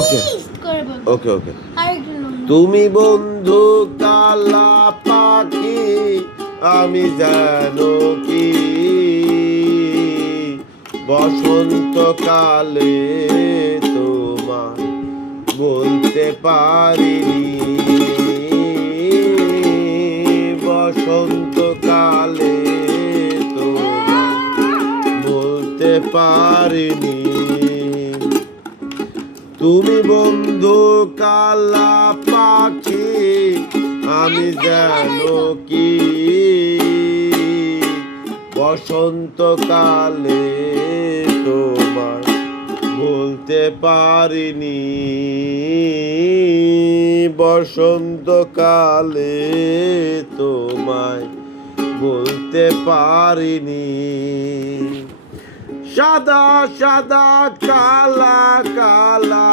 ওকে ওকে ওকে তুমি বন্ধু কালা পাখি আমি জানো কি বসন্তকালে তোমার বলতে পারিনি বসন্তকালে তোমার বলতে পারিনি তুমি বন্ধু কালা পাখি আমি জানো কি বসন্তকালে তোমার বলতে পারিনি বসন্তকালে তোমায় বলতে পারিনি সাদা সাদা কালা কালা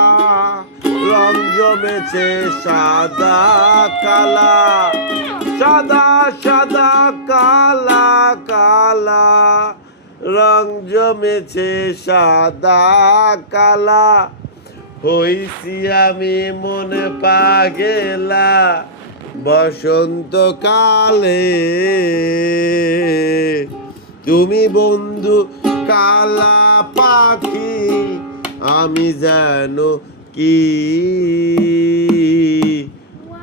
রং জমেছে সাদা কালা সাদা সাদা কালা কালা রং জমেছে সাদা কালা হইছি আমি মনে পাগেলা বসন্তকালে তুমি বন্ধু কালা পাখি আমি জানো কি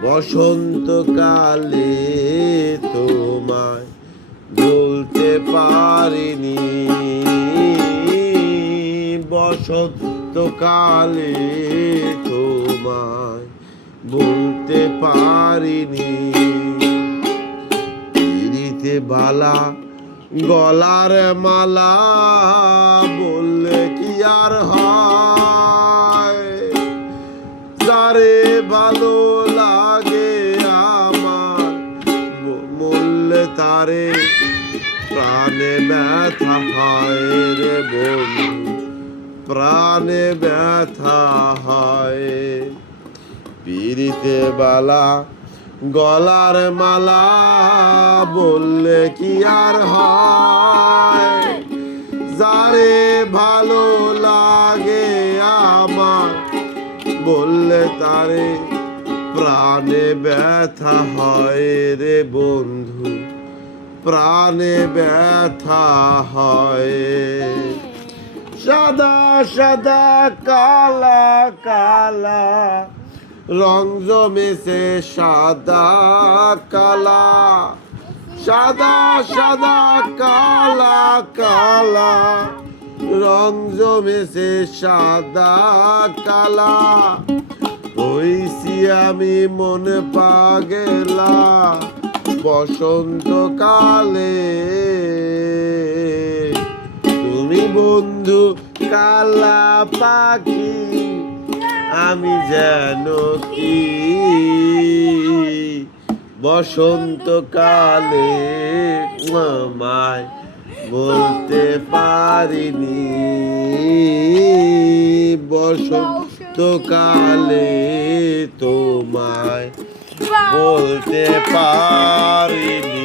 বসন্তকালে তোমায় বলতে পারিনি বসন্তকালে তোমায় বলতে পারিনি পিরিতে বালা গলার মালা বললে কি আর হয় যারে ভালো লাগে আমার বললে তারে প্রাণে ব্যথা হয় রে বন্ধু প্রাণে ব্যথা হয় পিরিতে বালা গলার মালা বললে কি আর হয় যারে ভালো লাগে আমার বললে তারে প্রাণে ব্যথা হয় রে বন্ধু প্রাণে ব্যথা হয় সাদা সাদা কালা কালা রং জমেছে সাদা কালা সাদা সাদা কালা কালা রং জমেছে সাদা কালা হইছি আমি মনে পাগেলা বসন্তকালে তুমি বন্ধু কালা পাখি আমি জানো কি বসন্তকালে আমায় বলতে পারিনি বসন্তকালে তোমায় বলতে পারিনি